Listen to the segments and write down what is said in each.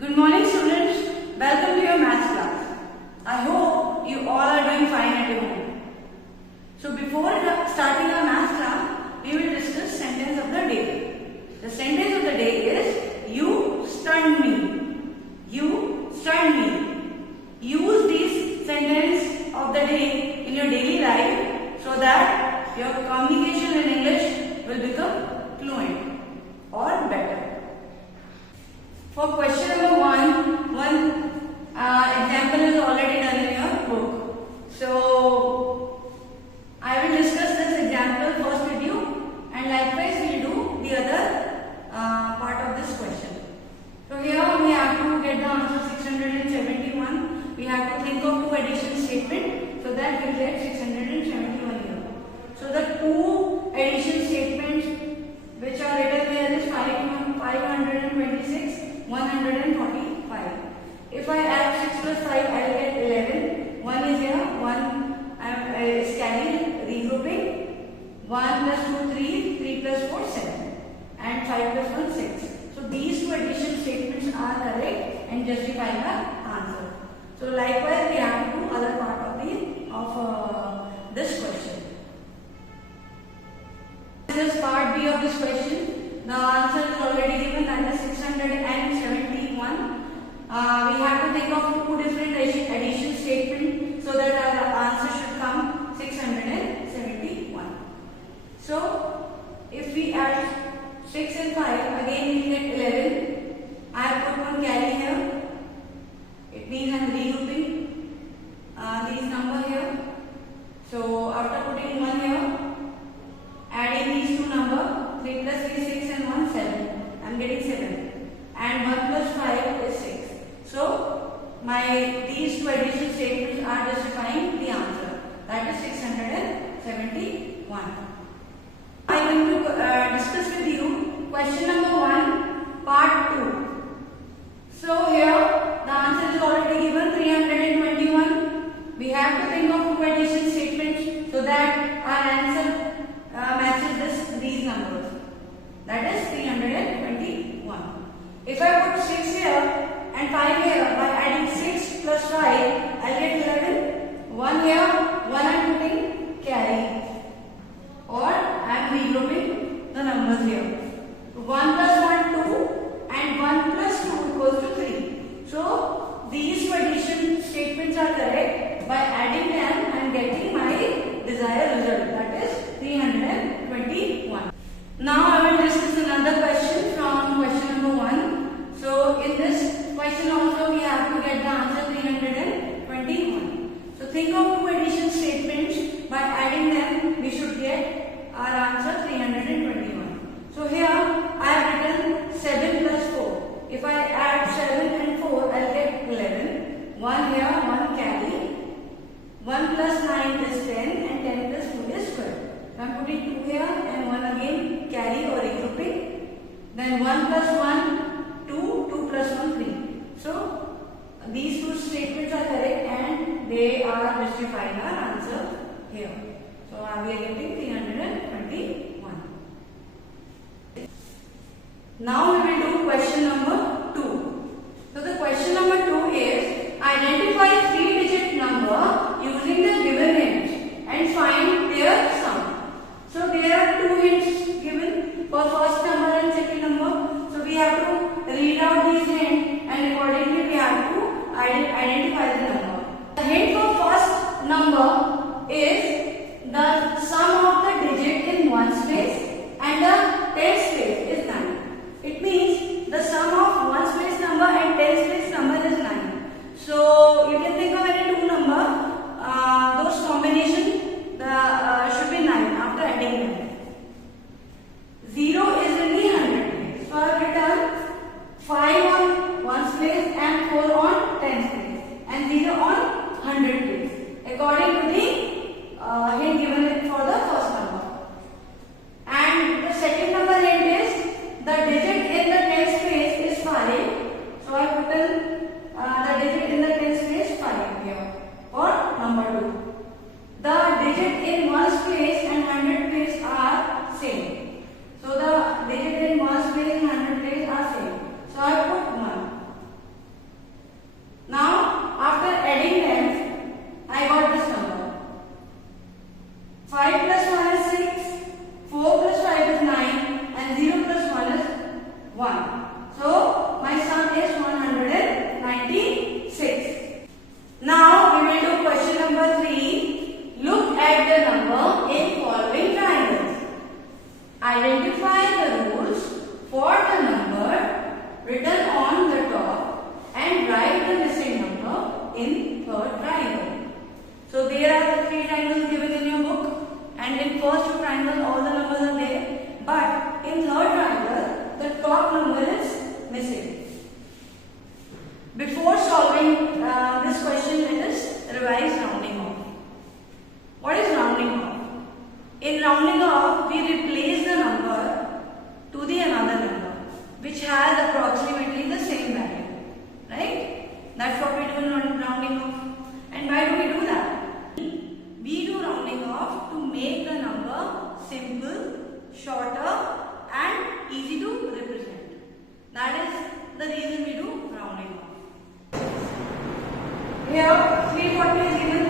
Good morning students, welcome to your maths class. I hope you all are doing fine at your home. So before starting our maths class, we will discuss sentence of the day. The sentence of the day is you stunned me. You stunned me. Use this sentence of the day in your daily life so that your communication in English will become fluent or better. For question number one example is already done in your book. So I will discuss this example first with you, and likewise we will do the other part of this question. So here we have to get the answer 671. We have to think of two addition statements so that we will get 671 here. So the two addition statements which are written here is 526. 145. If I add 6 plus 5, I will get 11. 1 is here, 1 is carried, regrouping. 1 plus 2, 3, 3 plus 4, 7. And 5 plus 1, 6. So these two addition statements are correct and justify the answer. So likewise, we have to do other part of this question. This is part B of this question. The answer is already given, that is 671. We have to think of two different addition statements so that our answer should come 671. So if we add 6 and 5, again we get 11. I have put one carry here. It means I am regrouping these numbers here. So after putting 1 here, adding these two numbers, 3 plus 3 is 6 and 1 7. I am getting 7. And 1 plus 5 is 6. So these two addition statements are justifying the answer. That is 671. I am going to discuss with you question number 1, part 2. So here the answer is already given, 321. We have to think of two addition statements so that our answer matches these numbers. That is 321. If I put 6 here and 5 here, by adding 6 plus 5, I will get 11. 1 here, 1 I am putting carry. Or I am regrouping the numbers here. 1 plus 1, 2, and 1 plus 2 equals to 3. So these two addition statements are correct. By adding them, I am getting my desired result. That is 321. Now I will discuss another question from question number 1. So in this question also we have to get the answer 321. So think of two addition statements. By adding them, we should get our answer 321. So here I have written 7 plus 4. If I add 7 and 4, I will get 11. 1 here, 1 carry. 1 plus 9 is 10 and 10 plus 2 is 12. So I am putting 2 here and 1 again carry or regrouping. Then 1 plus 1, 2, 2 plus 1, 3. So these two statements are correct and they are justifying our answer here. So we are getting 321. Now we will do question number 2. So the question number 2 is identify 3-digit number using the given hints and find their sum. So there are two hints given for first number and second number. So we have to read out these hints and accordingly we have to identify the number. The hint for first number is the sum of the digit in ones place and the tens place is 9. It means the sum of ones place number and tens place number is 9. So you can think of any two number, those combination should be 9 after adding them. 0 is in the 100 place. So I have written 5 on ones place and 4 on tens place and 0 on 100 place according to the hint given for the first number. And the second number hint is the digit in the tens place is 5. So I have written the digit in the tens place 5 here for number 2. The digit in ones place and 100 place are same. So the digit in ones place and 100 place are same. So I put 1. Identify the rules for the number written on the top and write the missing number in third triangle. So there are the 3 triangles given in your book, and in first 2 triangles all the numbers are there, but in third triangle the top number is missing. Before solving this question, let us revise rounding off. What is rounding off? In rounding off, we replace the number to the another number which has approximately the same value, right? That's what we do in rounding off. And why do we do that? We do rounding off to make the number simple, shorter and easy to represent. That is the reason we do rounding off. Here 340 is given.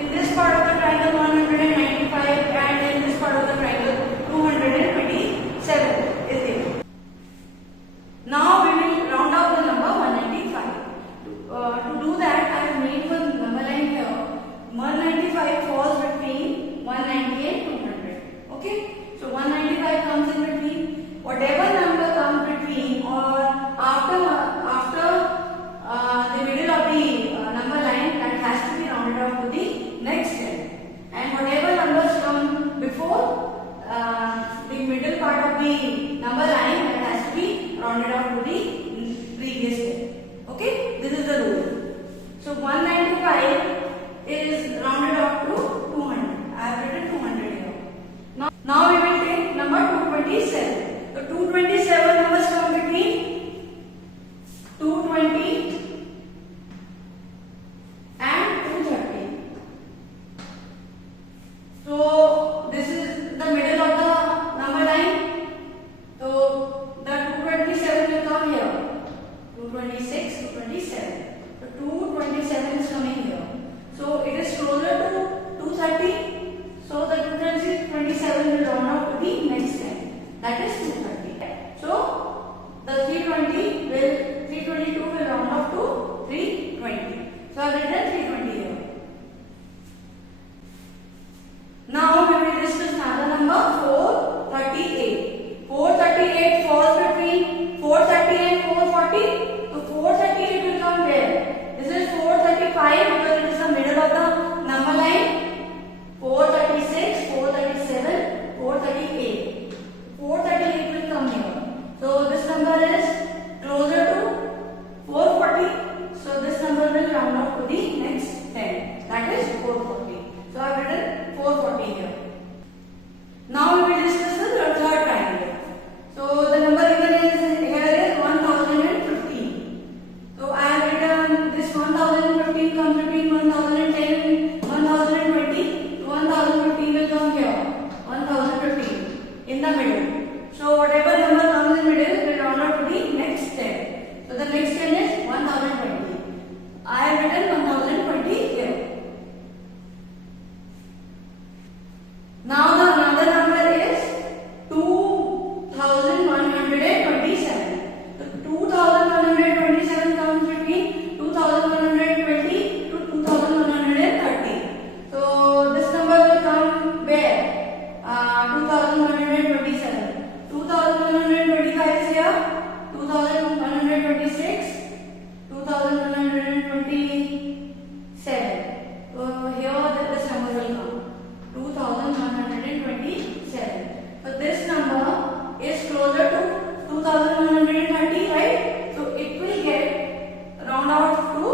In this part of the triangle 195 and in this part of the triangle 227 is there. Now we will round out the number 195. To do that, I have made one number line here. 195 falls between 190 and 200. Okay? So 195 comes in between. Whatever number comes between or after the middle of the number line, that has to be rounded out to the next 10. And whatever numbers come before the middle part of the number line, that has to be rounded out to the previous 10. Okay? This is the rule. So 195 is rounded off to 200. I have written 200 here. Now we will take number 227. So 227 numbers come between 220 and 230. So this is the middle of the number line. So the 227 will come here. 226, 227. So 227 is coming here. So it is closer to 230. So the 227 will round out to the next 10. That is 230. So the 322 will round off to 320. So I have written 320 here. Now we will discuss another number 438. 438 falls between 430 and 440. So 438 will come where? This is 435 because it is the middle of the number line. 436, 437, 438. 438 will come here. So this number is closer to 440. So this number will round off to the next 10. That is 440. So I have written 440 here. Now we will discuss the third triangle. So the number given here is 1015. So I have written this 1015 comes between 1010 and 1020. 1015 will come here. 1015 in the middle. So whatever number comes in middle will round out to the next 10. So the next 10 is 1020. I have written 1020 here. Now the another number is 2127. So 2127 comes between 2120 to 2130. So this number will come where? 2127. 2125 is here. 2126. 2127. So here this number will come. 2127. So this number is closer to 2130, right? So it will get round out to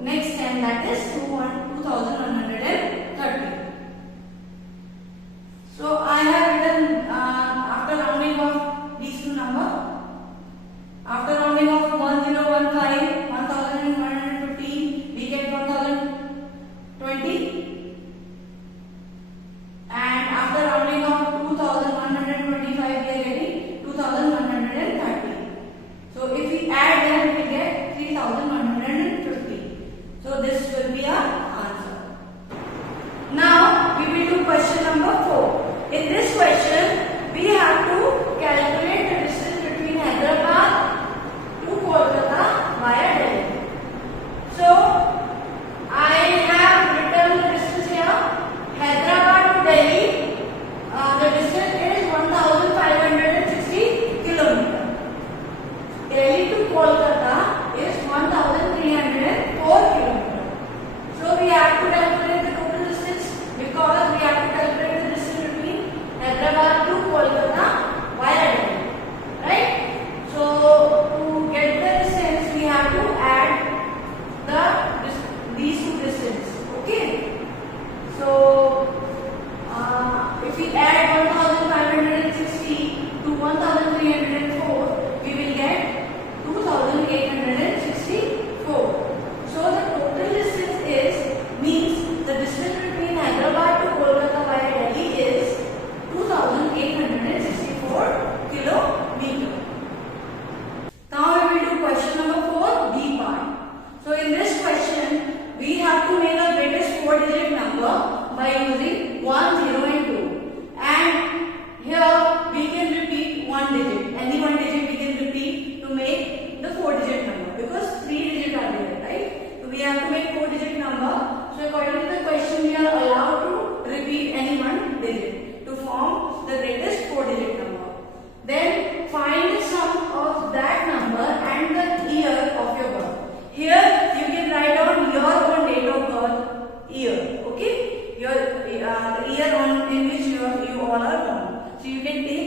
next 10, that is 2130. So I have written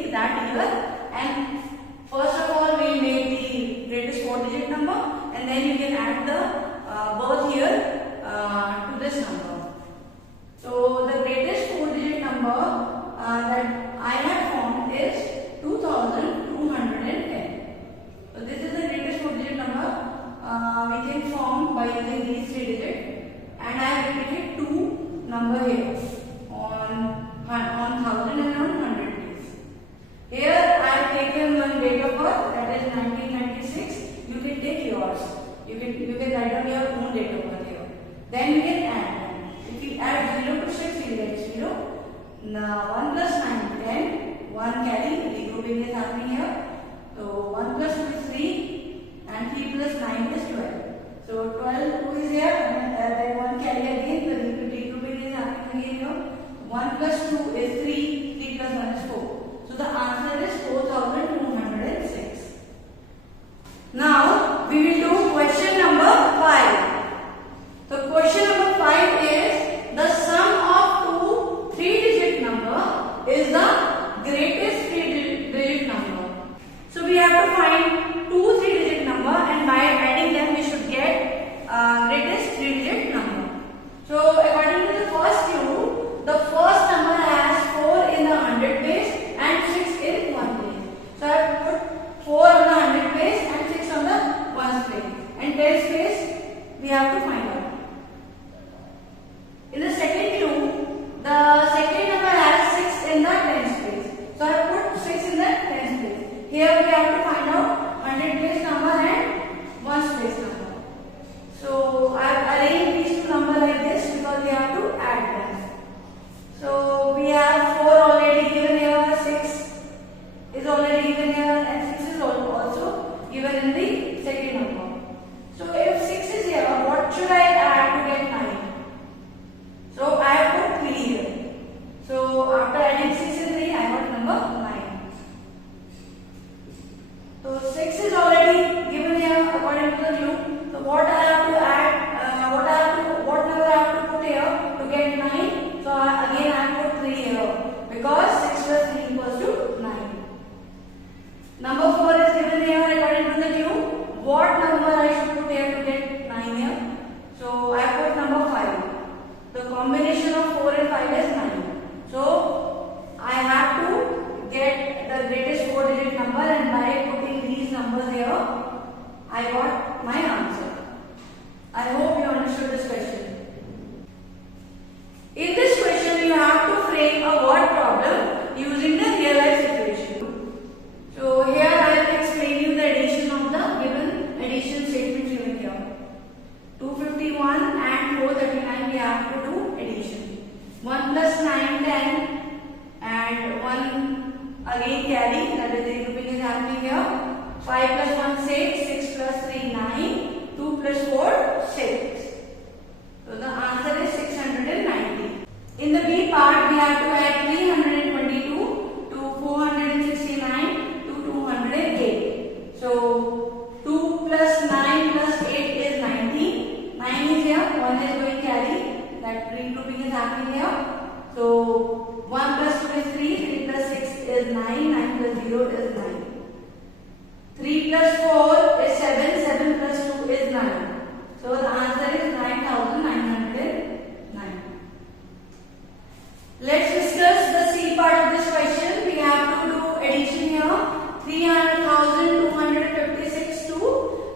be that year, and first of all we make the greatest 4-digit number, and then you can add the birth year to this number. So the greatest 4-digit number that I have found is 2210. So this is the greatest 4-digit number we can form by using these 3 digits, and I have repeated 2 number here on 1000 and on 100 days. Here I have taken one date of birth, that is 1996. You can take yours. You can write down your own date of birth here. Then we can add. If we add 0 to 6, we get 0. Now 1 plus 9 10. 1 carry. Regrouping is happening here. So 1 plus 2 is 3, and 3 plus 9 is 12. So 12 2 is here, and then 1 carry again. The regrouping is happening again here. 1 plus 2 is 3. 3 plus 1 is 4. So the answer is 4206. Now we will do question number 5. So question number 5 is the sum of two 3-digit number is the greatest 3-digit number. So we have to find two 3-digit number, and by adding them we should get greatest 3-digit number. So according to the first clue, the first number has 4 in the 100 place and 6 in 1 place. So I have put 4 on the 100 place and 6 on the 1's place, and 10's place we have to find out. In the second clue, the second number has 6 in the 10's place. So I have put 6 in the 10's place. Here we have to find out 100 place number and 1's place number. So I have arranged these two numbers like this because we have to add them. So we have 4 already given here, 6 is already given here, and 6 is also given in the second number. So if 6 is here, what should I add to get 9? So I have put 3 here. So after adding 6 and 3, I got number 9. So 6 is already given here according to the clue. So what I have to add, what number I have to put here to get 9? So again I have put 3 here because 6 plus 3 equals to 9. Number 4 is given here according to the clue. What number I should put here to get 9 here? So I have put number 5. The combination of 4 and 5 is 9. So I have to get the greatest 4-digit number, and by putting these numbers here, I got my answer. I hope you understood this question. In this question, you have to frame a word problem using the real life situation. So here I will explain you the addition of the given addition statement given here. 251 and 439 we have to do addition. 1 plus 9 10, and 1 again carry, that is the grouping is happening here. 5 plus 1 6, 6 plus 3 9, 2 plus 4 6. So the answer is 690. In the B part we have to add 322 to 469 to 208. So 2 plus 9 plus 8 is 19. 9 is here, 1 is going carry, that regrouping is happening here. So 1 plus 2 is 3, 3 plus 6 is 9, 9 plus 0 is 9. 3 plus 4 is 7, 7 plus 2 is 9. So the answer is 9909. Let's discuss the C part of this question. We have to do addition here. 300,256 to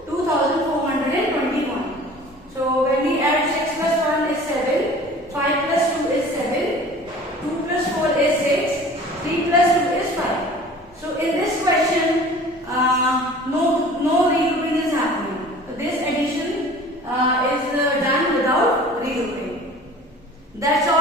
2,421. So when we add 6 plus 1 is 7, 5 plus 2 is 7, 2 plus 4 is 6, 3 plus 2 is 5. So in this question, no regrouping is happening. So this addition is done without regrouping. That's all.